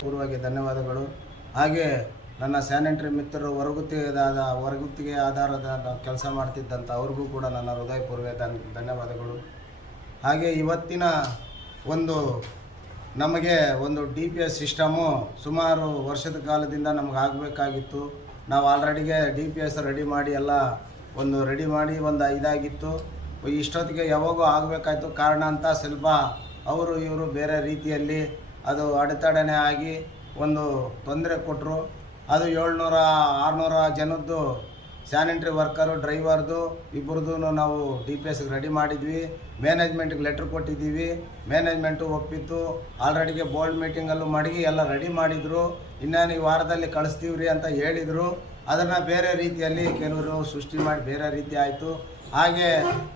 ಪೂರ್ವವಾಗಿ ಧನ್ಯವಾದಗಳು. ಹಾಗೆ ನನ್ನ ಸ್ಯಾನಿಟರಿ ಮಿತ್ರರು ಹೊರಗುತ್ತಿಗೆ ಆಧಾರದ ಕೆಲಸ ಮಾಡ್ತಿದ್ದಂಥ ಅವ್ರಿಗೂ ಕೂಡ ನನ್ನ ಹೃದಯಪೂರ್ವಕ ಧನ್ಯವಾದಗಳು. ಹಾಗೆ ಇವತ್ತಿನ ನಮಗೆ DPS ಸಿಸ್ಟಮು ಸುಮಾರು ವರ್ಷದ ಕಾಲದಿಂದ ನಮಗೆ ಆಗಬೇಕಾಗಿತ್ತು. ನಾವು ಆಲ್ರೆಡಿಗೆ DPS ರೆಡಿ ಮಾಡಿ ಇದಾಗಿತ್ತು. ಇಷ್ಟೊತ್ತಿಗೆ ಯಾವಾಗೂ ಆಗಬೇಕಾಯ್ತು. ಕಾರಣ ಅಂತ ಸ್ವಲ್ಪ ಅವರು ಇವರು ಬೇರೆ ರೀತಿಯಲ್ಲಿ ಅದು ಅಡೆತಡೆನೇ ಆಗಿ ತೊಂದರೆ ಕೊಟ್ಟರು. ಅದು 700-600 ಜನದ್ದು ಸ್ಯಾನಿಟರಿ ವರ್ಕರು ಡ್ರೈವರ್ದು ಇಬ್ಬರದು ನಾವು DPSಗೆ ರೆಡಿ ಮಾಡಿದ್ವಿ. ಮ್ಯಾನೇಜ್ಮೆಂಟ್ಗೆ ಲೆಟ್ರ್ ಕೊಟ್ಟಿದ್ದೀವಿ. ಮ್ಯಾನೇಜ್ಮೆಂಟು ಒಪ್ಪಿತ್ತು. ಆಲ್ರೆಡಿಗೆ ಬೋರ್ಡ್ ಮೀಟಿಂಗಲ್ಲೂ ಮಾಡಿ ಎಲ್ಲ ರೆಡಿ ಮಾಡಿದರು. ಇನ್ನೇನು ಈ ವಾರದಲ್ಲಿ ಕಳಿಸ್ತೀವ್ರಿ ಅಂತ ಹೇಳಿದರು. ಅದನ್ನು ಬೇರೆ ರೀತಿಯಲ್ಲಿ ಕೆಲವರು ಸೃಷ್ಟಿ ಮಾಡಿ ಬೇರೆ ರೀತಿ ಆಯಿತು. ಹಾಗೆ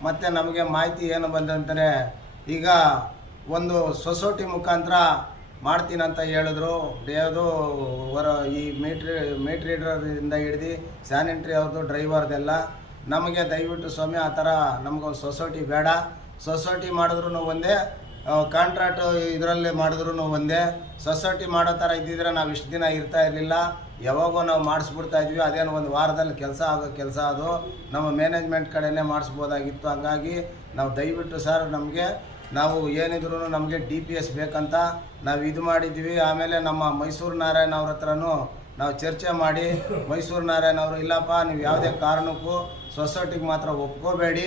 ಮತ್ತು ನಮಗೆ ಮಾಹಿತಿ ಏನು ಬಂದಂದರೆ ಈಗ ಸೊಸೈಟಿ ಮುಖಾಂತರ ಮಾಡ್ತೀನಂತ ಹೇಳಿದ್ರು. ಈ ಮೀಟ್ ರೀಡರಿಂದ ಹಿಡ್ದು ಸ್ಯಾನಿಟ್ರಿ ಅವ್ರದ್ದು ಡ್ರೈವರ್ದೆಲ್ಲ ನಮಗೆ ದಯವಿಟ್ಟು ಸ್ವಾಮಿ ಆ ಥರ ನಮಗೊಂದು ಸೊಸೈಟಿ ಬೇಡ. ಸೊಸೈಟಿ ಮಾಡಿದ್ರು ಒಂದೇ, ಕಾಂಟ್ರಾಕ್ಟ್ ಇದರಲ್ಲಿ ಮಾಡಿದ್ರು ಒಂದೇ. ಸೊಸೈಟಿ ಮಾಡೋ ಥರ ಇದ್ದಿದ್ರೆ ನಾವು ಇಷ್ಟು ದಿನ ಇರ್ತಾ ಇರಲಿಲ್ಲ. ಯಾವಾಗೋ ನಾವು ಮಾಡಿಸ್ಬಿಡ್ತಾ ಇದ್ವಿ. ಅದೇನು ಒಂದು ವಾರದಲ್ಲಿ ಕೆಲಸ ಅದು ನಮ್ಮ ಮ್ಯಾನೇಜ್ಮೆಂಟ್ ಕಡೆಯೇ ಮಾಡಿಸ್ಬೋದಾಗಿತ್ತು. ಹಂಗಾಗಿ ನಾವು ದಯವಿಟ್ಟು ಸರ್ ನಾವು ಏನಿದ್ರು ನಮಗೆ DPS ಬೇಕಂತ ನಾವು ಇದು ಮಾಡಿದ್ವಿ. ಆಮೇಲೆ ನಮ್ಮ ಮೈಸೂರು ನಾರಾಯಣ ಅವ್ರ ಹತ್ರನೂ ನಾವು ಚರ್ಚೆ ಮಾಡಿ ಮೈಸೂರು ನಾರಾಯಣ ಅವರು ಇಲ್ಲಪ್ಪ ನೀವು ಯಾವುದೇ ಕಾರಣಕ್ಕೂ ಸೊಸೈಟಿಗೆ ಮಾತ್ರ ಒಪ್ಕೋಬೇಡಿ,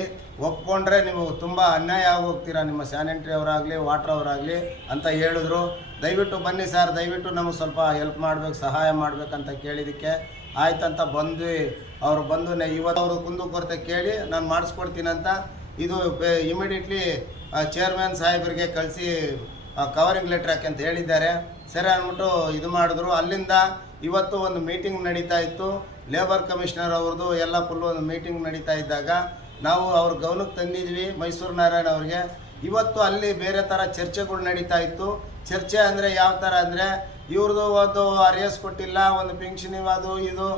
ಒಪ್ಕೊಂಡ್ರೆ ನೀವು ತುಂಬ ಅನ್ಯಾಯ ಆಗೋಗ್ತೀರಾ ನಿಮ್ಮ ಸ್ಯಾನಿಟರಿ ಅವರಾಗಲಿ ವಾಟ್ರ್ ಅವರಾಗಲಿ ಅಂತ ಹೇಳಿದ್ರು. ದಯವಿಟ್ಟು ಬನ್ನಿ ಸರ್, ದಯವಿಟ್ಟು ನಮಗೆ ಸ್ವಲ್ಪ ಹೆಲ್ಪ್ ಮಾಡಬೇಕು, ಸಹಾಯ ಮಾಡಬೇಕಂತ ಕೇಳಿದ್ದಕ್ಕೆ ಆಯ್ತಂತ ಅವ್ರು ಬಂದು ಇವತ್ತು ಅವರು ಕುಂದುಕೊರತೆ ಕೇಳಿ ನಾನು ಮಾಡಿಸ್ಕೊಡ್ತೀನಂತ ಇದು ಇಮಿಡಿಯೇಟ್ಲಿ ಚೇರ್ಮನ್ ಸಾಹೇಬರಿಗೆ ಕಳಿಸಿ ಕವರಿಂಗ್ ಲೆಟ್ರ್ ಹಾಕಿ ಅಂತ ಹೇಳಿದ್ದಾರೆ. ಸರಿ ಅಂದ್ಬಿಟ್ಟು ಇದು ಮಾಡಿದ್ರು. ಅಲ್ಲಿಂದ ಇವತ್ತು ಒಂದು ಮೀಟಿಂಗ್ ನಡೀತಾ ಇತ್ತು. ಲೇಬರ್ ಕಮಿಷನರ್ ಅವ್ರದ್ದು ಎಲ್ಲ ಫುಲ್ಲು ಒಂದು ಮೀಟಿಂಗ್ ನಡೀತಾ ಇದ್ದಾಗ ನಾವು ಅವ್ರ ಗಮನಕ್ಕೆ ತಂದಿದ್ವಿ ಮೈಸೂರು ನಾರಾಯಣ ಅವ್ರಿಗೆ. ಇವತ್ತು ಅಲ್ಲಿ ಬೇರೆ ಥರ ಚರ್ಚೆಗಳು ನಡೀತಾ ಇತ್ತು. ಚರ್ಚೆ ಅಂದರೆ ಯಾವ ಥರ ಅಂದರೆ ಇವ್ರದ್ದು ಅರಿಯಸ್ ಕೊಟ್ಟಿಲ್ಲ, ಪಿಂಕ್ಷನ್ ಇದು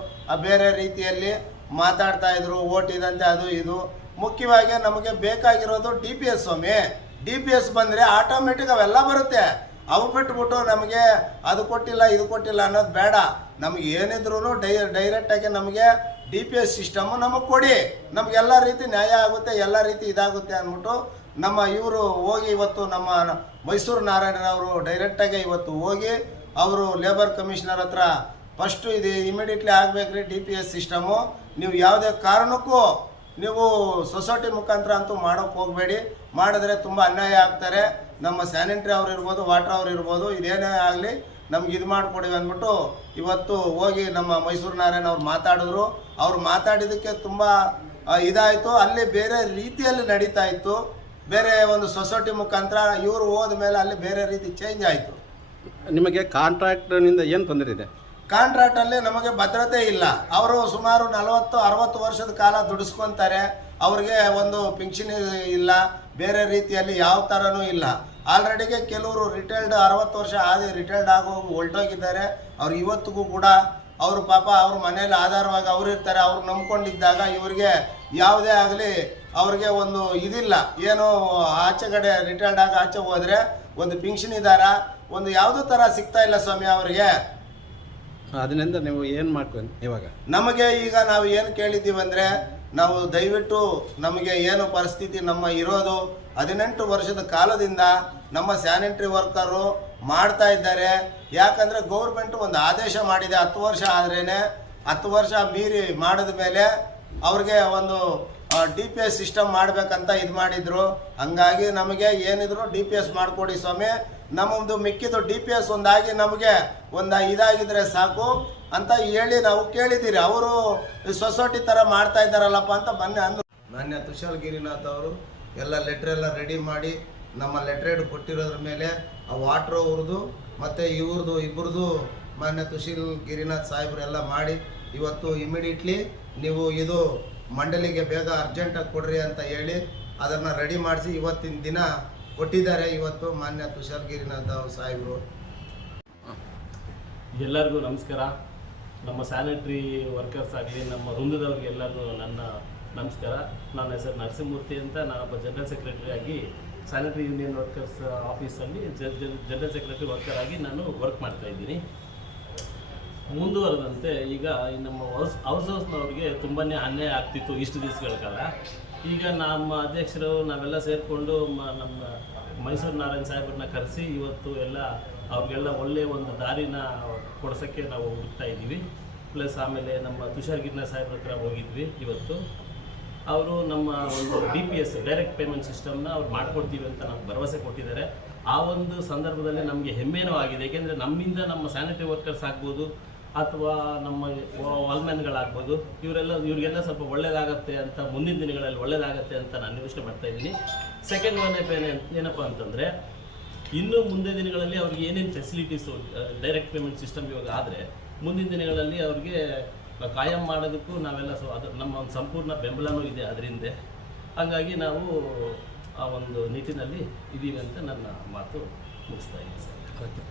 ಬೇರೆ ರೀತಿಯಲ್ಲಿ ಮಾತಾಡ್ತಾಯಿದ್ರು. ಓಟ್ ಇದಂತೆ ಅದು ಇದು. ಮುಖ್ಯವಾಗಿ ನಮಗೆ ಬೇಕಾಗಿರೋದು DPS ಸ್ವಾಮಿ. DPS ಬಂದರೆ ಆಟೋಮೆಟಿಕ್ ಅವೆಲ್ಲ ಬರುತ್ತೆ. ಅವು ಬಿಟ್ಬಿಟ್ಟು ನಮಗೆ ಅದು ಕೊಟ್ಟಿಲ್ಲ ಇದು ಕೊಟ್ಟಿಲ್ಲ ಅನ್ನೋದು ಬೇಡ. ನಮಗೆ ಏನಿದ್ರು ಡೈರೆಕ್ಟಾಗಿ ನಮಗೆ DPS ಸಿಸ್ಟಮು ನಮಗೆ ಕೊಡಿ, ನಮಗೆಲ್ಲ ರೀತಿ ನ್ಯಾಯ ಆಗುತ್ತೆ, ಎಲ್ಲ ರೀತಿ ಇದಾಗುತ್ತೆ ಅಂದ್ಬಿಟ್ಟು ನಮ್ಮ ಇವರು ಹೋಗಿ ಇವತ್ತು ನಮ್ಮ ಮೈಸೂರು ನಾರಾಯಣನವರು ಡೈರೆಕ್ಟಾಗಿ ಇವತ್ತು ಹೋಗಿ ಅವರು ಲೇಬರ್ ಕಮಿಷನರ್ ಹತ್ರ ಫಸ್ಟು ಇದು ಇಮಿಡಿಯೇಟ್ಲಿ ಆಗಬೇಕ್ರಿ DPS ಸಿಸ್ಟಮು. ನೀವು ಯಾವುದೇ ಕಾರಣಕ್ಕೂ ನೀವು ಸೊಸೈಟಿ ಮುಖಾಂತರ ಅಂತೂ ಮಾಡೋಕ್ಕೆ ಹೋಗಬೇಡಿ. ಮಾಡಿದ್ರೆ ತುಂಬ ಅನ್ಯಾಯ ಆಗ್ತಾರೆ. ನಮ್ಮ ಸ್ಯಾನಿಟರಿ ಅವ್ರು ಇರ್ಬೋದು, ವಾಟ್ರ್ ಅವ್ರು ಇರ್ಬೋದು, ಇದೇನೇ ಆಗಲಿ ನಮ್ಗೆ ಇದು ಮಾಡಿಕೊಡಿ ಅಂದ್ಬಿಟ್ಟು ಇವತ್ತು ಹೋಗಿ ನಮ್ಮ ಮೈಸೂರು ನಾರಾಯಣ ಅವ್ರು ಮಾತಾಡಿದ್ರು. ಅವ್ರು ಮಾತಾಡಿದ್ದಕ್ಕೆ ತುಂಬ ಇದಾಯಿತು. ಅಲ್ಲಿ ಬೇರೆ ರೀತಿಯಲ್ಲಿ ನಡೀತಾ ಇತ್ತು. ಬೇರೆ ಸೊಸೈಟಿ ಮುಖಾಂತರ ಇವರು ಹೋದ ಮೇಲೆ ಅಲ್ಲಿ ಬೇರೆ ರೀತಿ ಚೇಂಜ್ ಆಯಿತು. ನಿಮಗೆ ಕಾಂಟ್ರಾಕ್ಟ್ನಿಂದ ಏನು ತೊಂದರೆ ಇದೆ? ಕಾಂಟ್ರಾಕ್ಟಲ್ಲಿ ನಮಗೆ ಭದ್ರತೆ ಇಲ್ಲ. ಅವರು ಸುಮಾರು 40-60 ವರ್ಷದ ಕಾಲ ದುಡಿಸ್ಕೊತಾರೆ. ಅವ್ರಿಗೆ ಪಿಂಕ್ಷನ್ ಇಲ್ಲ, ಬೇರೆ ರೀತಿಯಲ್ಲಿ ಯಾವ ಥರನೂ ಇಲ್ಲ. ಆಲ್ರೆಡಿಗೆ ಕೆಲವರು ರಿಟೈರ್ಡ್ 60 ವರ್ಷ ರಿಟೈರ್ಡ್ ಆಗೋಗಿ ಹೊಲ್ಟೋಗಿದ್ದಾರೆ. ಅವ್ರು ಇವತ್ತಿಗೂ ಕೂಡ ಅವರು ಪಾಪ ಅವ್ರ ಮನೇಲಿ ಆಧಾರವಾಗಿ ಅವ್ರು ಇರ್ತಾರೆ. ಅವ್ರು ನಂಬ್ಕೊಂಡಿದ್ದಾಗ ಇವರಿಗೆ ಯಾವುದೇ ಆಗಲಿ ಅವ್ರಿಗೆ ಇದಿಲ್ಲ. ಏನೋ ಆಚೆ ಕಡೆ ರಿಟೈರ್ಡ್ ಆಗಿ ಆಚೆ ಹೋದರೆ ಪಿಂಕ್ಷನ್ ಇದ್ದಾರ ಯಾವುದೋ ಥರ ಸಿಗ್ತಾ ಇಲ್ಲ ಸ್ವಾಮಿ ಅವರಿಗೆ. ಅದರಿಂದ ನೀವು ಏನು ಮಾಡ್ಕೊಂಡು ಇವಾಗ ನಮಗೆ ಈಗ ನಾವು ಏನು ಕೇಳಿದ್ದೀವಿ ಅಂದರೆ ನಾವು ದಯವಿಟ್ಟು ನಮಗೆ ಏನು ಪರಿಸ್ಥಿತಿ ನಮ್ಮ ಇರೋದು 18 ವರ್ಷದ ಕಾಲದಿಂದ ನಮ್ಮ ಸ್ಯಾನಿಟರಿ ವರ್ಕರು ಮಾಡ್ತಾ ಇದ್ದಾರೆ. ಯಾಕಂದರೆ ಗೌರ್ಮೆಂಟ್ ಒಂದು ಆದೇಶ ಮಾಡಿದೆ 10 ವರ್ಷ ಆದ್ರೇ 10 ವರ್ಷ ಮೀರಿ ಮಾಡಿದ ಮೇಲೆ ಅವ್ರಿಗೆ DPS ಸಿಸ್ಟಮ್ ಮಾಡಬೇಕಂತ ಇದು ಮಾಡಿದರು. ಹಂಗಾಗಿ ನಮಗೆ ಏನಿದ್ರು DPS ಮಾಡಿಕೊಡಿ ಸ್ವಾಮಿ, ನಮ್ಮದು ಮಿಕ್ಕಿದ್ದು DPS ಒಂದಾಗಿ ನಮಗೆ ಇದಾಗಿದ್ರೆ ಸಾಕು ಅಂತ ಹೇಳಿ ನಾವು ಕೇಳಿದ್ದೀರಿ. ಅವರು ಸೊಸೈಟಿ ಥರ ಮಾಡ್ತಾ ಇದ್ದಾರಲ್ಲಪ್ಪ ಅಂತ ಅಂದರು. ಮಾನ್ಯ ತುಷಾರ್ ಗಿರಿನಾಥ್ ಅವರು ಎಲ್ಲ ಲೆಟ್ರೆಲ್ಲ ರೆಡಿ ಮಾಡಿ ನಮ್ಮ ಲೆಟ್ರೇಡ್ ಕೊಟ್ಟಿರೋದ್ರ ಮೇಲೆ ಆ ವಾಟ್ರ್ ಅವ್ರದ್ದು ಮತ್ತು ಇವ್ರದ್ದು ಇಬ್ಬರದು ಮಾನ್ಯ ತುಷಾರ್ ಗಿರಿನಾಥ್ ಸಾಹೇಬ್ರು ಎಲ್ಲ ಮಾಡಿ ಇವತ್ತು ಇಮಿಡಿಯೇಟ್ಲಿ ನೀವು ಇದು ಮಂಡಳಿಗೆ ಬೇಗ ಅರ್ಜೆಂಟಾಗಿ ಕೊಡ್ರಿ ಅಂತ ಹೇಳಿ ಅದನ್ನು ರೆಡಿ ಮಾಡಿಸಿ ಇವತ್ತಿನ ದಿನ ಕೊಟ್ಟಿದ್ದಾರೆ. ಇವತ್ತು ಮಾನ್ಯ ತುಷಾರ್ ಗಿರಿನಾಥ್ ಸಾಹೇಬರು. ಎಲ್ಲರಿಗೂ ನಮಸ್ಕಾರ. ನಮ್ಮ ಸ್ಯಾನಿಟರಿ ವರ್ಕರ್ಸ್ ಆಗಲಿ ನಮ್ಮ ವೃಂದದವ್ರಿಗೆಲ್ಲರಿಗೂ ನನ್ನ ನಮಸ್ಕಾರ. ನನ್ನ ಹೆಸರು ನರಸಿಂಹಮೂರ್ತಿ ಅಂತ. ನಾನೊಬ್ಬ ಜನರಲ್ ಸೆಕ್ರೆಟರಿ ಆಗಿ ಸ್ಯಾನಿಟರಿ ಯೂನಿಯನ್ ವರ್ಕರ್ಸ್ ಆಫೀಸಲ್ಲಿ ಜನರಲ್ ಸೆಕ್ರೆಟರಿ ವರ್ಕರ್ ಆಗಿ ನಾನು ವರ್ಕ್ ಮಾಡ್ತಾ ಇದ್ದೀನಿ. ಮುಂದುವರೆದಂತೆ ಈಗ ಈ ನಮ್ಮ ಹೌಸ್ನವ್ರಿಗೆ ತುಂಬಾ ಅನ್ಯಾಯ ಆಗ್ತಿತ್ತು ಇಷ್ಟು ದಿವಸಗಳ ಕಾಲ. ಈಗ ನಮ್ಮ ಅಧ್ಯಕ್ಷರು ನಾವೆಲ್ಲ ಸೇರಿಕೊಂಡು ನಮ್ಮ ಮೈಸೂರು ನಾರಾಯಣ ಸಾಹೇಬ್ರನ್ನ ಕರೆಸಿ ಇವತ್ತು ಎಲ್ಲ ಅವ್ರಿಗೆಲ್ಲ ಒಳ್ಳೆಯ ಒಂದು ದಾರಿನ ಕೊಡ್ಸೋಕ್ಕೆ ನಾವು ಹುಡುಕ್ತಾ ಇದ್ದೀವಿ. ಪ್ಲಸ್ ಆಮೇಲೆ ನಮ್ಮ ತುಷಾರ್ ಗಿರ್ನಾ ಸಾಹೇಬ್ರ ಹತ್ರ ಹೋಗಿದ್ವಿ ಇವತ್ತು. ಅವರು ನಮ್ಮ ಒಂದು DPS ಡೈರೆಕ್ಟ್ ಪೇಮೆಂಟ್ ಸಿಸ್ಟಮ್ನ ಅವ್ರು ಮಾಡಿಕೊಡ್ತೀವಿ ಅಂತ ನಮ್ಗೆ ಭರವಸೆ ಕೊಟ್ಟಿದ್ದಾರೆ. ಆ ಒಂದು ಸಂದರ್ಭದಲ್ಲಿ ನಮಗೆ ಹೆಮ್ಮೆನೂ ಆಗಿದೆ. ಏಕೆಂದರೆ ನಮ್ಮಿಂದ ನಮ್ಮ ಸ್ಯಾನಿಟರಿ ವರ್ಕರ್ಸ್ ಆಗ್ಬೋದು ಅಥವಾ ನಮ್ಮ ವಾಲ್ಮ್ಯಾನ್ಗಳಾಗ್ಬೋದು ಇವ್ರಿಗೆಲ್ಲ ಸ್ವಲ್ಪ ಒಳ್ಳೇದಾಗತ್ತೆ ಅಂತ, ಮುಂದಿನ ದಿನಗಳಲ್ಲಿ ಒಳ್ಳೇದಾಗತ್ತೆ ಅಂತ ನಾನು ನಿರೀಕ್ಷೆ ಮಾಡ್ತಾ ಇದ್ದೀನಿ. ಸೆಕೆಂಡ್ ಒನ್ ಏನಪ್ಪ ಅಂತಂದರೆ, ಇನ್ನು ಮುಂದೆ ದಿನಗಳಲ್ಲಿ ಅವ್ರಿಗೆ ಏನೇನು ಫೆಸಿಲಿಟೀಸು ಡೈರೆಕ್ಟ್ ಪೇಮೆಂಟ್ ಸಿಸ್ಟಮ್ ಇವಾಗ ಆದರೆ ಮುಂದಿನ ದಿನಗಳಲ್ಲಿ ಅವ್ರಿಗೆ ಕಾಯಂ ಮಾಡೋದಕ್ಕೂ ನಾವೆಲ್ಲ ಅದು ನಮ್ಮ ಒಂದು ಸಂಪೂರ್ಣ ಬೆಂಬಲನೂ ಇದೆ ಅದರಿಂದ. ಹಾಗಾಗಿ ನಾವು ಆ ಒಂದು ನಿಟ್ಟಿನಲ್ಲಿ ಇದ್ದೀವಿ ಅಂತ ನನ್ನ ಮಾತು ಮುಗಿಸ್ತಾ ಇದ್ದೀನಿ ಸರ್. ಓಕೆ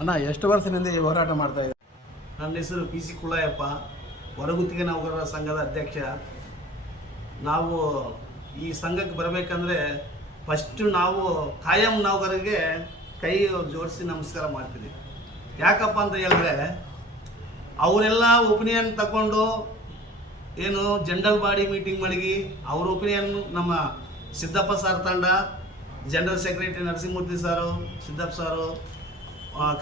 ಅಣ್ಣ, ಎಷ್ಟು ವರ್ಷದಿಂದ ಈ ಹೋರಾಟ ಮಾಡ್ತಾ ಇದ್ದೀವಿ? ನನ್ನ ಹೆಸರು PC ಕುಳ್ಳಾಯಪ್ಪ, ಹೊರಗುತ್ತಿಗೆ ನೌಕರರ ಸಂಘದ ಅಧ್ಯಕ್ಷ. ನಾವು ಈ ಸಂಘಕ್ಕೆ ಬರಬೇಕಂದ್ರೆ ಫಸ್ಟು ನಾವು ಕಾಯಂ ನೌಕರರಿಗೆ ಕೈ ಜೋಡಿಸಿ ನಮಸ್ಕಾರ ಮಾಡ್ತೀವಿ. ಯಾಕಪ್ಪ ಅಂತ ಹೇಳಿದ್ರೆ, ಅವರೆಲ್ಲ ಒಪಿನಿಯನ್ ತಗೊಂಡು ಏನು ಜನರಲ್ ಬಾಡಿ ಮೀಟಿಂಗ್ ಮಡಗಿ ಅವ್ರ ಒಪಿನಿಯನ್ ನಮ್ಮ ಸಿದ್ದಪ್ಪ ಸರ್ ತಂಡ, ಜನರಲ್ ಸೆಕ್ರೆಟರಿ ನರಸಿಂಹಮೂರ್ತಿ ಸಾರು, ಸಿದ್ದಪ್ಪ ಸಾರು,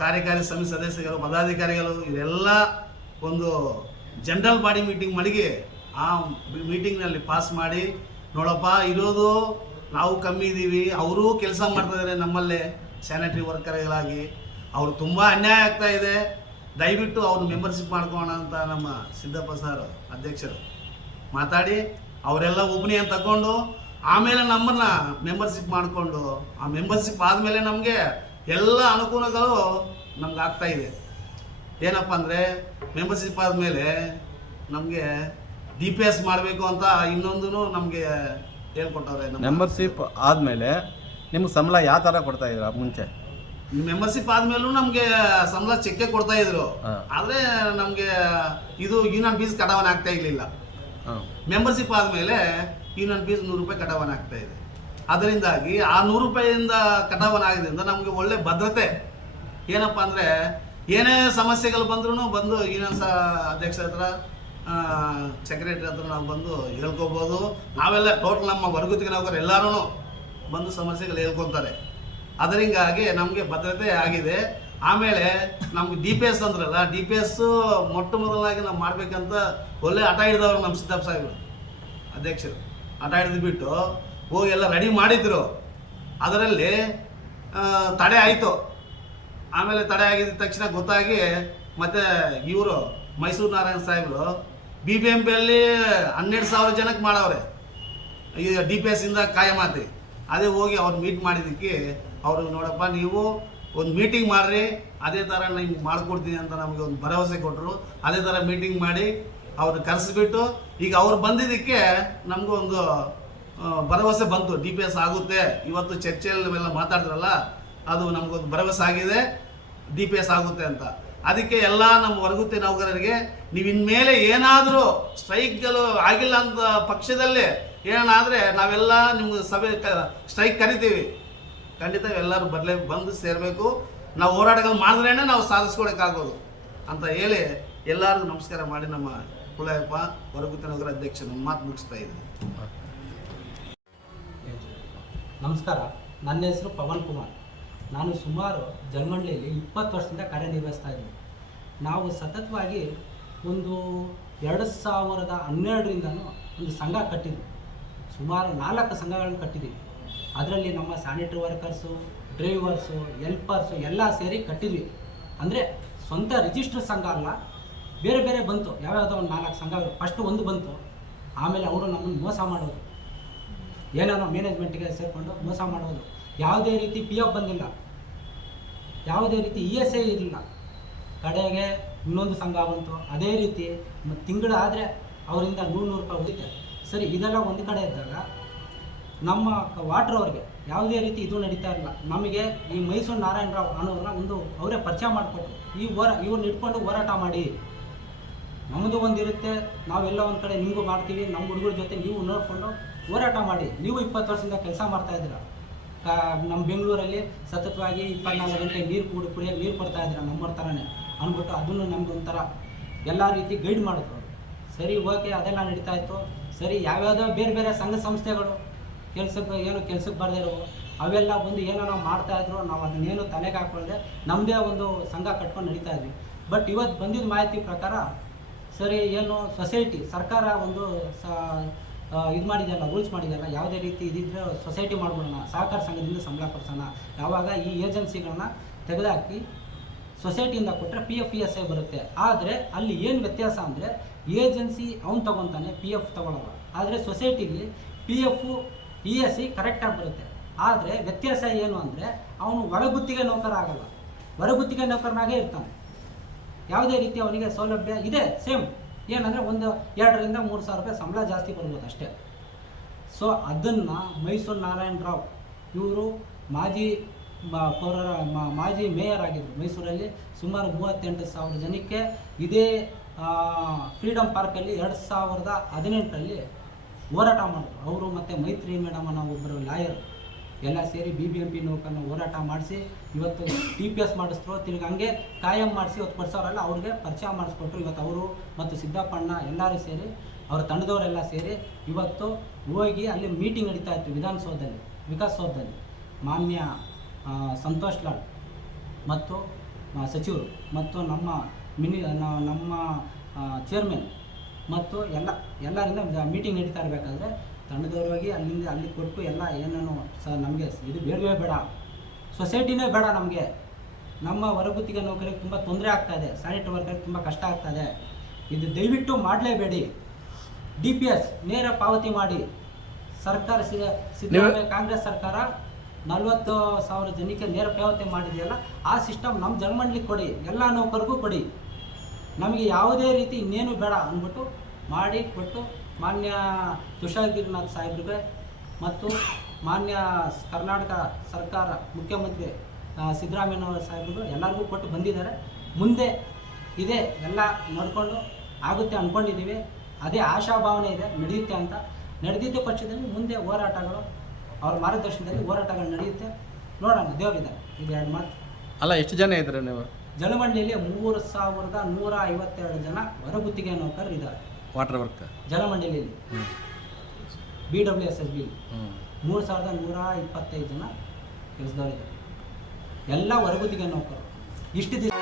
ಕಾರ್ಯಕಾರಿ ಸಮಿತಿ ಸದಸ್ಯರು, ಪದಾಧಿಕಾರಿಗಳು ಇವರೆಲ್ಲ ಒಂದು ಜನರಲ್ ಬಾಡಿ ಮೀಟಿಂಗ್ ಮಡಗಿ ಆ ಮೀಟಿಂಗ್ನಲ್ಲಿ ಪಾಸ್ ಮಾಡಿ, ನೋಡಪ್ಪ ಇರೋದು ನಾವು ಕಮ್ಮಿ ಇದ್ದೀವಿ, ಅವರೂ ಕೆಲಸ ಮಾಡ್ತಾಯಿದ್ದಾರೆ ನಮ್ಮಲ್ಲೇ ಸ್ಯಾನಿಟರಿ ವರ್ಕರ್ಗಳಾಗಿ, ಅವ್ರು ತುಂಬ ಅನ್ಯಾಯ ಆಗ್ತಾ ಇದೆ, ದಯವಿಟ್ಟು ಅವ್ರು ಮೆಂಬರ್ಶಿಪ್ ಮಾಡ್ಕೊಳ್ಳೋಣ ಅಂತ ನಮ್ಮ ಸಿದ್ದಪ್ಪ ಸರ್ ಅಧ್ಯಕ್ಷರು ಮಾತಾಡಿ ಅವರೆಲ್ಲ ಒಪಿನಿಯನ್ ತಗೊಂಡು ಆಮೇಲೆ ನಮ್ಮನ್ನು ಮೆಂಬರ್ಶಿಪ್ ಮಾಡಿಕೊಂಡು, ಆ ಮೆಂಬರ್ಶಿಪ್ ಆದಮೇಲೆ ನಮಗೆ ಎಲ್ಲ ಅನುಕೂಲಗಳು ನಮ್ಗೆ ಆಗ್ತಾಯಿದೆ. ಏನಪ್ಪ ಅಂದರೆ, ಮೆಂಬರ್ಶಿಪ್ ಆದಮೇಲೆ ನಮಗೆ DPS ಮಾಡಬೇಕು ಅಂತ ಇನ್ನೊಂದು ನಮಗೆ ಹೇಳ್ಕೊಟ್ಟವ್ರೆ. ಮೆಂಬರ್ಶಿಪ್ ಆದಮೇಲೆ ನಿಮ್ಗೆ ಸಂಬಳ ಯಾವ ಥರ ಕೊಡ್ತಾ ಇದ್ದೀರಾ? ಮುಂಚೆ ಮೆಂಬರ್ಶಿಪ್ ಆದಮೇಲೂ ನಮಗೆ ಸಂಬಳ ಚೆಕ್ಕೆ ಕೊಡ್ತಾ ಇದ್ರು, ಆದರೆ ನಮಗೆ ಇದು ಯೂನಿಯನ್ ಫೀಸ್ ಕಟಾವಣೆ ಆಗ್ತಾ ಇರಲಿಲ್ಲ. ಮೆಂಬರ್ಶಿಪ್ ಆದಮೇಲೆ ಯೂನಿಯನ್ ಫೀಸ್ 100 ರೂಪಾಯಿ ಕಟಾವಣೆ ಆಗ್ತಾ ಇದೆ. ಅದರಿಂದಾಗಿ ಆ 100 ರೂಪಾಯಿಯಿಂದ ಕಟಾವಣೆ ಆಗಿದ್ದರಿಂದ ನಮಗೆ ಒಳ್ಳೆ ಭದ್ರತೆ. ಏನಪ್ಪ ಅಂದರೆ, ಏನೇ ಸಮಸ್ಯೆಗಳು ಬಂದ್ರೂ ಬಂದು ಯೂನಿಯನ್ ಅಧ್ಯಕ್ಷರ ಹತ್ರ, ಸೆಕ್ರೆಟರಿ ಹತ್ರ ನಾವು ಬಂದು ಹೇಳ್ಕೊಬೋದು. ನಾವೆಲ್ಲ ಟೋಟಲ್ ನಮ್ಮ ಹೊರಗುತ್ತಿಗೆ ನೌಕರು ಎಲ್ಲರೂ ಬಂದು ಸಮಸ್ಯೆಗಳು ಹೇಳ್ಕೊತಾರೆ. ಅದರಿಂದಾಗಿ ನಮಗೆ ಭದ್ರತೆ ಆಗಿದೆ. ಆಮೇಲೆ ನಮ್ಗೆ DPS ಅಂದ್ರಲ್ಲ, DPS ಮೊಟ್ಟ ಮೊದಲಾಗಿ ನಾವು ಮಾಡಬೇಕಂತ ಒಳ್ಳೆ ಹಠ ಹಿಡಿದವರು ನಮ್ಮ ಸಿದ್ದಪ್ಪ ಸಾಹೇಬರು ಅಧ್ಯಕ್ಷರು. ಹಠ ಹಿಡಿದು ಬಿಟ್ಟು ಹೋಗಿ ಎಲ್ಲ ರೆಡಿ ಮಾಡಿದ್ರು. ಅದರಲ್ಲಿ ತಡೆ ಆಯಿತು. ಆಮೇಲೆ ತಡೆ ಆಗಿದ್ದ ತಕ್ಷಣ ಗೊತ್ತಾಗಿ ಮತ್ತು ಇವರು ಮೈಸೂರು ನಾರಾಯಣ ಸಾಹೇಬರು BBMPಯಲ್ಲಿ 12,000 ಜನಕ್ಕೆ ಮಾಡವ್ರೆ ಈ DPS ಇಂದ ಕಾಯಮಾತಿ. ಅದೇ ಹೋಗಿ ಅವ್ರು ಮೀಟ್ ಮಾಡಿದ್ದಕ್ಕೆ ಅವರು, ನೋಡಪ್ಪ ನೀವು ಒಂದು ಮೀಟಿಂಗ್ ಮಾಡಿರಿ, ಅದೇ ಥರ ನಿಮ್ಗೆ ಮಾಡಿಕೊಡ್ತೀನಿ ಅಂತ ನಮಗೆ ಒಂದು ಭರವಸೆ ಕೊಟ್ಟರು. ಅದೇ ಥರ ಮೀಟಿಂಗ್ ಮಾಡಿ ಅವ್ರನ್ನ ಕರೆಸಿಬಿಟ್ಟು ಈಗ ಅವ್ರು ಬಂದಿದ್ದಕ್ಕೆ ನಮಗೂ ಒಂದು ಭರವಸೆ ಬಂತು, DPS ಆಗುತ್ತೆ. ಇವತ್ತು ಚರ್ಚೆಯಲ್ಲಿ ನಾವೆಲ್ಲ ಮಾತಾಡಿದ್ರಲ್ಲ, ಅದು ನಮಗೊಂದು ಭರವಸೆ ಆಗಿದೆ, DPS ಆಗುತ್ತೆ ಅಂತ. ಅದಕ್ಕೆ ಎಲ್ಲ ನಮ್ಮ ಹೊರಗುತ್ತಿ ನೌಕರರಿಗೆ, ನೀವು ಇನ್ಮೇಲೆ ಏನಾದರೂ ಸ್ಟ್ರೈಕ್ಗಳು ಆಗಿಲ್ಲ ಅಂತ ಪಕ್ಷದಲ್ಲಿ ಏನಾದರೆ ನಾವೆಲ್ಲ ನಿಮ್ಗೆ ಸ್ಟ್ರೈಕ್ ಕರಿತೀವಿ. ಖಂಡಿತ ಎಲ್ಲರೂ ಬಂದು ಸೇರಬೇಕು. ನಾವು ಹೋರಾಟಗಳು ಮಾಡಿದ್ರೇ ನಾವು ಸಾಧಿಸ್ಕೊಳಕ್ಕಾಗೋದು ಅಂತ ಹೇಳಿ ಎಲ್ಲರಿಗೂ ನಮಸ್ಕಾರ ಮಾಡಿ ನಮ್ಮ ಕುಳ್ಳಾಯಪ್ಪ ಹೊರಗುತ್ತಿ ನಗರ ಅಧ್ಯಕ್ಷ ನಮ್ಮ ಮಾತು ಮುಗಿಸ್ತಾ ಇದ್ದೀನಿ. ನಮಸ್ಕಾರ, ನನ್ನ ಹೆಸರು ಪವನ್ ಕುಮಾರ್. ನಾನು ಸುಮಾರು ಜರ್ಮಂಡ್ಲಿಯಲ್ಲಿ 20 ವರ್ಷದಿಂದ ಕಾರ್ಯನಿರ್ವಹಿಸ್ತಾ ಇದ್ದೀನಿ. ನಾವು ಸತತವಾಗಿ ಒಂದು 2012ರಿಂದನೂ ಒಂದು ಸಂಘ ಕಟ್ಟಿದ್ವಿ. ಸುಮಾರು 4 ಸಂಘಗಳನ್ನು ಕಟ್ಟಿದ್ದೀವಿ. ಅದರಲ್ಲಿ ನಮ್ಮ ಸ್ಯಾನಿಟರಿ ವರ್ಕರ್ಸು, ಡ್ರೈವರ್ಸು, ಹೆಲ್ಪರ್ಸು ಎಲ್ಲ ಸೇರಿ ಕಟ್ಟಿದ್ವಿ. ಅಂದರೆ ಸ್ವಂತ ರಿಜಿಸ್ಟರ್ ಸಂಘ ಅಲ್ಲ, ಬೇರೆ ಬೇರೆ ಬಂತು, ಯಾವ್ಯಾವುದೋ ಒಂದು 4 ಸಂಘಗಳು. ಫಸ್ಟು ಒಂದು ಬಂತು, ಆಮೇಲೆ ಅವರು ನಮ್ಮನ್ನು ಮೋಸ ಮಾಡೋದು, ಏನೇನೋ ಮ್ಯಾನೇಜ್ಮೆಂಟ್ಗೆ ಸೇರಿಕೊಂಡು ಮೋಸ ಮಾಡೋದು. ಯಾವುದೇ ರೀತಿ PF ಬಂದಿಲ್ಲ, ಯಾವುದೇ ರೀತಿ ESI ಇರಲಿಲ್ಲ. ಕಡೆಗೆ ಇನ್ನೊಂದು ಸಂಘ ಬಂತು, ಅದೇ ರೀತಿ ತಿಂಗಳಾದರೆ ಅವರಿಂದ 100 ರೂಪಾಯಿ ಉಳಿತೆ. ಸರಿ, ಇದೆಲ್ಲ ಒಂದು ಕಡೆ ಇದ್ದಾಗ ನಮ್ಮ ವಾಟ್ರ್ ಅವ್ರಿಗೆ ಯಾವುದೇ ರೀತಿ ಇದು ನಡೀತಾ ಇರಲಿಲ್ಲ. ನಮಗೆ ಈ ಮೈಸೂರು ನಾರಾಯಣರಾವ್ ಅನ್ನೋರನ್ನ ಒಂದು ಅವರೇ ಪರಿಚಯ ಮಾಡಿಕೊಟ್ರು. ಇವ್ರನ್ನ ಇಟ್ಕೊಂಡು ಹೋರಾಟ ಮಾಡಿ, ನಮ್ಮದು ಒಂದಿರುತ್ತೆ, ನಾವೆಲ್ಲ ಒಂದು ಕಡೆ ನಿಮಗೂ ಮಾಡ್ತೀವಿ, ನಮ್ಮ ಹುಡುಗರ ಜೊತೆ ನೀವು ನೋಡಿಕೊಂಡು ಹೋರಾಟ ಮಾಡಿ, ನೀವು 20 ವರ್ಷದಿಂದ ಕೆಲಸ ಮಾಡ್ತಾಯಿದ್ದೀರ, ನಮ್ಮ ಬೆಂಗಳೂರಲ್ಲಿ ಸತತವಾಗಿ 24 ಗಂಟೆ ನೀರು ಕುಡಿಯೋಕೆ ನೀರು ಕೊಡ್ತಾ ಇದ್ದೀರಾ ನಮ್ಮವ್ರ ಥರನೇ ಅಂದ್ಬಿಟ್ಟು ಅದನ್ನು ನಮ್ಗೆ ಒಂಥರ ಎಲ್ಲ ರೀತಿ ಗೈಡ್ ಮಾಡಿದ್ರು. ಸರಿ ಓಕೆ ಅದೆಲ್ಲ ನಡೀತಾ ಇತ್ತು. ಸರಿ ಯಾವ್ಯಾವುದೋ ಬೇರೆ ಬೇರೆ ಸಂಘ ಸಂಸ್ಥೆಗಳು ಕೆಲ್ಸಕ್ಕೆ ಬರದೇ ಇರೋ ಅವೆಲ್ಲ ಬಂದು ಏನೋ ನಾವು ಮಾಡ್ತಾಯಿದ್ರು. ನಾವು ಅದನ್ನೇನು ತಲೆಗೆ ಹಾಕ್ಕೊಳ್ಳದೆ ನಮ್ಮದೇ ಒಂದು ಸಂಘ ಕಟ್ಕೊಂಡು ನಡೀತಾ ಇದ್ವಿ. ಬಟ್ ಇವತ್ತು ಬಂದಿದ್ದ ಮಾಹಿತಿ ಪ್ರಕಾರ ಸರಿ ಏನು ಸೊಸೈಟಿ ಸರ್ಕಾರ ಒಂದು ಇದು ಮಾಡಿದೆಯಲ್ಲ, ರೂಲ್ಸ್ ಮಾಡಿದೆಯಲ್ಲ, ಯಾವುದೇ ರೀತಿ ಇದಿದ್ರೆ ಸೊಸೈಟಿ ಮಾಡ್ಬಿಡೋಣ, ಸಹಕಾರ ಸಂಘದಿಂದ ಸಂಬಳ ಕೊಡ್ಸೋಣ. ಯಾವಾಗ ಈ ಏಜೆನ್ಸಿಗಳನ್ನ ತೆಗೆದುಹಾಕಿ ಸೊಸೈಟಿಯಿಂದ ಕೊಟ್ಟರೆ PF-ESI ಬರುತ್ತೆ. ಆದರೆ ಅಲ್ಲಿ ಏನು ವ್ಯತ್ಯಾಸ ಅಂದರೆ ಏಜೆನ್ಸಿ ಅವ್ನು ತೊಗೊತಾನೆ, PF ತೊಗೊಳ್ಳಲ್ಲ. ಆದರೆ ಸೊಸೈಟಿಲಿ PF-ESI ಕರೆಕ್ಟಾಗಿ ಬರುತ್ತೆ. ಆದರೆ ವ್ಯತ್ಯಾಸ ಏನು ಅಂದರೆ ಅವನು ಹೊರಗುತ್ತಿಗೆ ನೌಕರ ಆಗಲ್ಲ, ಹೊರಗುತ್ತಿಗೆ ನೌಕರನಾಗೇ ಇರ್ತಾನೆ. ಯಾವುದೇ ರೀತಿ ಅವನಿಗೆ ಸೌಲಭ್ಯ ಇದೆ ಸೇಮ್ ಏನಂದರೆ ಒಂದು 2 ರಿಂದ 3 ಸಾವಿರ ರೂಪಾಯಿ ಸಂಬಳ ಜಾಸ್ತಿ ಬರ್ಬೋದು ಅಷ್ಟೇ. ಸೊ ಅದನ್ನು ಮೈಸೂರು ನಾರಾಯಣ ರಾವ್ ಇವರು ಮಾಜಿ ಮೇಯರ್ ಆಗಿದ್ದರು. ಮೈಸೂರಲ್ಲಿ ಸುಮಾರು 38,000 ಜನಕ್ಕೆ ಇದೇ ಫ್ರೀಡಮ್ ಪಾರ್ಕಲ್ಲಿ 2018ರಲ್ಲಿ ಹೋರಾಟ ಮಾಡಿದ್ರು. ಅವರು ಮತ್ತು ಮೈತ್ರಿ ಮೇಡಮ್ ಅನ್ನೋ ಒಬ್ಬರು ಲಾಯರ್ ಎಲ್ಲ ಸೇರಿ BBMP ನೌಕರನ್ನ ಹೋರಾಟ ಮಾಡಿಸಿ ಇವತ್ತು TPS ಮಾಡಿಸಿದ್ರು. ತಿರ್ಗಿ ಹಂಗೆ ಕಾಯಂ ಮಾಡಿಸಿ ಇವತ್ತು ಕೊಡ್ಸೋರೆಲ್ಲ ಅವ್ರಿಗೆ ಪರಿಚಯ ಮಾಡಿಸ್ಕೊಟ್ರು. ಇವತ್ತು ಅವರು ಮತ್ತು ಸಿದ್ದಪ್ಪಣ್ಣ ಎಲ್ಲರೂ ಸೇರಿ ಅವರ ತಂಡದವರೆಲ್ಲ ಸೇರಿ ಇವತ್ತು ಹೋಗಿ ಅಲ್ಲಿ ಮೀಟಿಂಗ್ ನಡೀತಾ ಇತ್ತು ವಿಧಾನಸೌಧದಲ್ಲಿ, ವಿಕಾಸಸೌಧದಲ್ಲಿ. ಮಾನ್ಯ ಸಂತೋಷ್ ಲಾಡ್ ಮತ್ತು ಸಚಿವರು ಮತ್ತು ನಮ್ಮ ನಮ್ಮ ಚೇರ್ಮನ್ ಮತ್ತು ಎಲ್ಲರಿಂದ ಮೀಟಿಂಗ್ ನಡೀತಾ ಇರಬೇಕಾದ್ರೆ ತಂಡದವ್ರು ಹೋಗಿ ಅಲ್ಲಿ ಕೊಟ್ಟು ಎಲ್ಲ ಏನೇನು ನಮಗೆ ಇದು ಬೇಡವೇ ಬೇಡ, ಸೊಸೈಟಿನೇ ಬೇಡ ನಮಗೆ, ನಮ್ಮ ಹೊರಗುತ್ತಿಗೆ ನೌಕರಿಗೆ ತುಂಬ ತೊಂದರೆ ಆಗ್ತಾಯಿದೆ, ಸ್ಯಾನಿಟರಿ ವರ್ಕರ್ಗೆ ತುಂಬ ಕಷ್ಟ ಆಗ್ತಾಯಿದೆ, ಇದು ದಯವಿಟ್ಟು ಮಾಡಲೇಬೇಡಿ, DPS ನೇರ ಪಾವತಿ ಮಾಡಿ. ಸರ್ಕಾರ ಸಿದ್ದರಾಮಯ್ಯ ಕಾಂಗ್ರೆಸ್ ಸರ್ಕಾರ 40,000 ಜನಕ್ಕೆ ನೇರ ಪಾವತಿ ಮಾಡಿದೆಯಲ್ಲ, ಆ ಸಿಸ್ಟಮ್ ನಮ್ಮ ಜಲಮಂಡಲಿಗೆ ಕೊಡಿ, ಎಲ್ಲ ನೌಕರಿಗೂ ಕೊಡಿ, ನಮಗೆ ಯಾವುದೇ ರೀತಿ ಇನ್ನೇನು ಬೇಡ ಅಂದ್ಬಿಟ್ಟು ಮಾಡಿ ಕೊಟ್ಟು ಮಾನ್ಯ ತುಷಾರ್ ಗಿರಿನಾಥ್ ಸಾಹೇಬ್ರಿಗೆ ಮತ್ತು ಮಾನ್ಯ ಕರ್ನಾಟಕ ಸರ್ಕಾರ ಮುಖ್ಯಮಂತ್ರಿ ಸಿದ್ದರಾಮಯ್ಯ ಸಾಹೇಬ್ರಿಗೂ ಎಲ್ಲರಿಗೂ ಕೊಟ್ಟು ಬಂದಿದ್ದಾರೆ. ಮುಂದೆ ಇದೇ ಎಲ್ಲ ನೋಡಿಕೊಂಡು ಆಗುತ್ತೆ ಅಂದ್ಕೊಂಡಿದ್ದೀವಿ. ಅದೇ ಆಶಾಭಾವನೆ ಇದೆ ನಡೆಯುತ್ತೆ ಅಂತ. ನಡೆದಿದ್ದ ಪಕ್ಷದಲ್ಲಿ ಮುಂದೆ ಹೋರಾಟಗಳು ಅವ್ರ ಮಾರ್ಗದರ್ಶನದಲ್ಲಿ ಹೋರಾಟಗಳು ನಡೆಯುತ್ತೆ. ನೋಡೋಣ, ದೇವರಿದ್ದಾರೆ. ಇದು 2 ಮಾತು. ಅಲ್ಲ, ಎಷ್ಟು ಜನ ಇದ್ದಾರೆ ನೀವು ಜಲಮಂಡಳಿಯಲ್ಲಿ? 3,152 ಜನ ಹೊರಗುತ್ತಿಗೆ ನೌಕರರು ಇದ್ದಾರೆ. ವಾಟರ್ ವರ್ಕ್ ಜಲಮಂಡಳಿಯಲ್ಲಿ BWSSB 3,125 ಜನ ಕೆಲಸದವರಿದ್ದಾರೆ. ಎಲ್ಲ ಹೊರಗುತ್ತಿಗೆ ನೌಕರರು. ಇಷ್ಟು ದಿವಸ